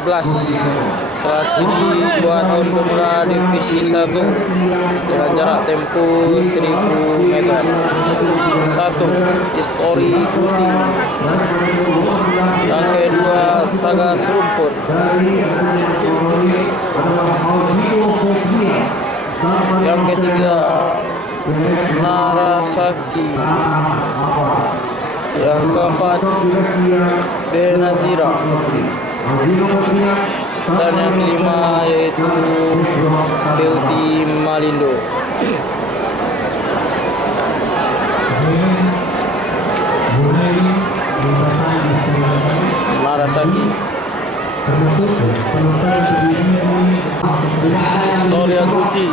14. Kelas ini buat tahun pemula divisi 1 dengan jarak tempuh 1000 meter. 1. Histori Guti. Yang kedua Saga Serumput. Yang ketiga Narasaki. Yang keempat Benazira. Dan yang kelima yaitu Beauty Malindo. Narasaki. Storia Guti.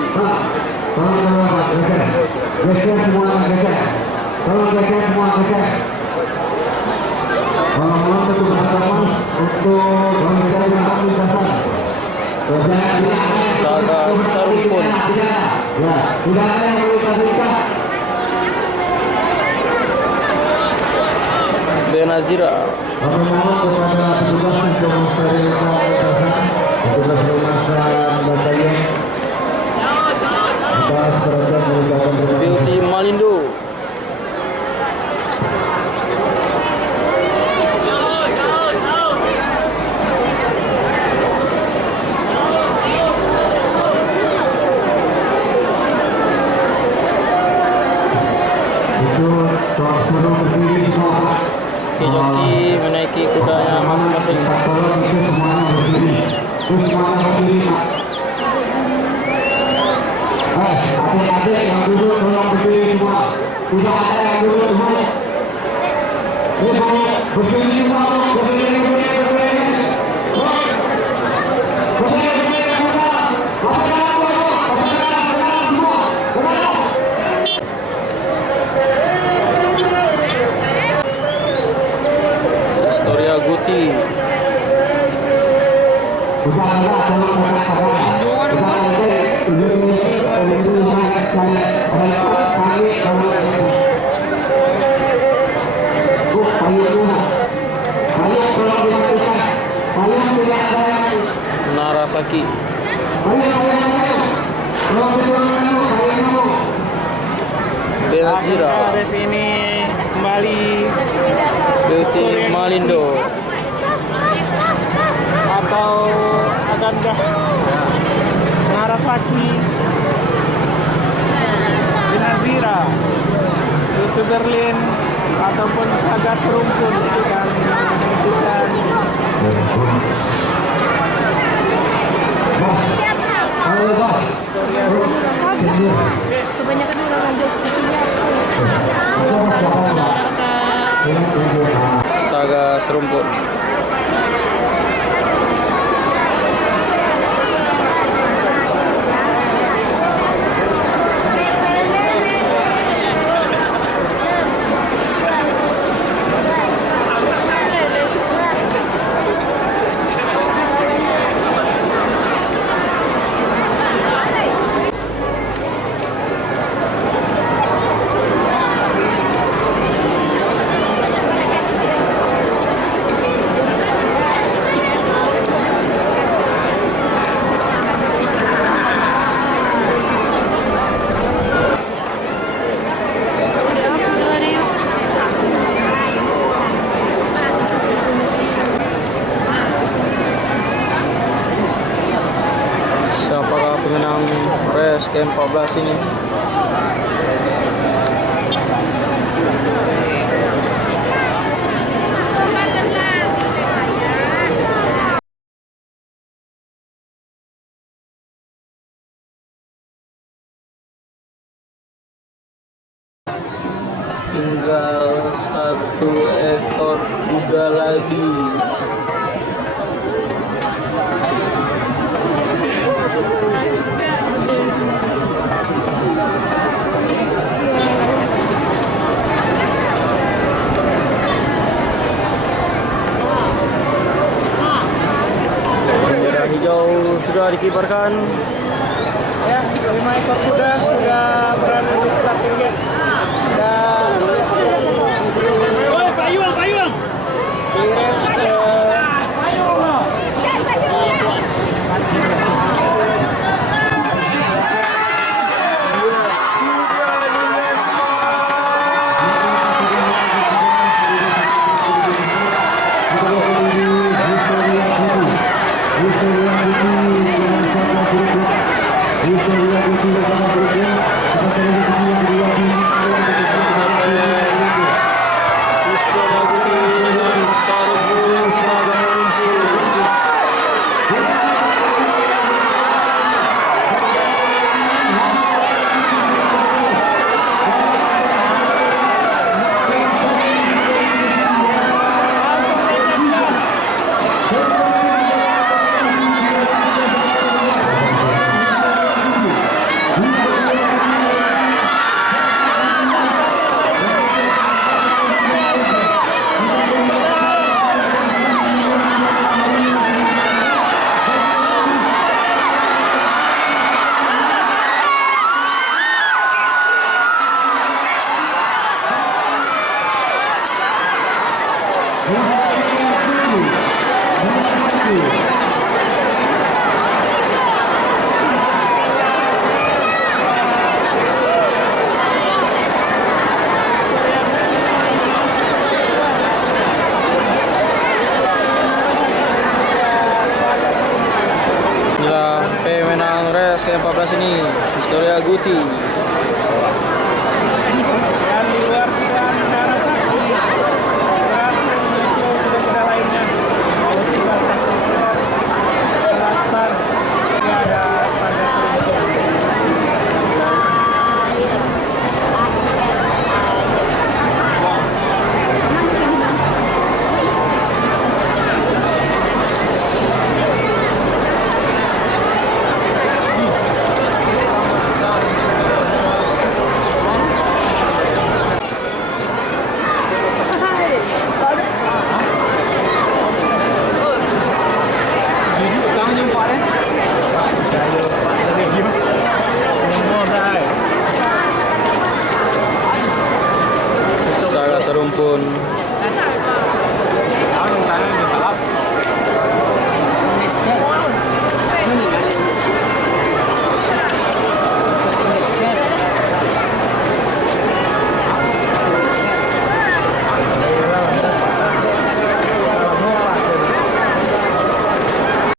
Saga Serumput. Benazira. Beauty Malindo. Joki menaiki kudanya masing-masing. Adik-adik yang duduk tolong berdiri semua. Tidak ada yang duduk semua. Berdiri semua, berdiri. Storia Guti. Narasaki. Benazira. Dari sini kembali Beauty Malindo. atau akankah Narasaki, Benazira, itu Berlin ataupun Saga Serumput akan menentukan. Kebanyakan orang lanjut Saga Serumput. Siapakah pemenang race ke-14 ini? Tinggal satu ekor kuda lagi. Bendera hijau sudah dikibarkan. Ya, 5 ekor kuda sudah berada di starting gate. Dan di race Inilah pemenang race ke-14 ini, Historia Guti. Dan di luar pilihan Narasaki berhasil menyusul kuda-kuda lainnya. Festival Taksir, Kelastar, juga ada Saga Serumpun. Saga Serumpun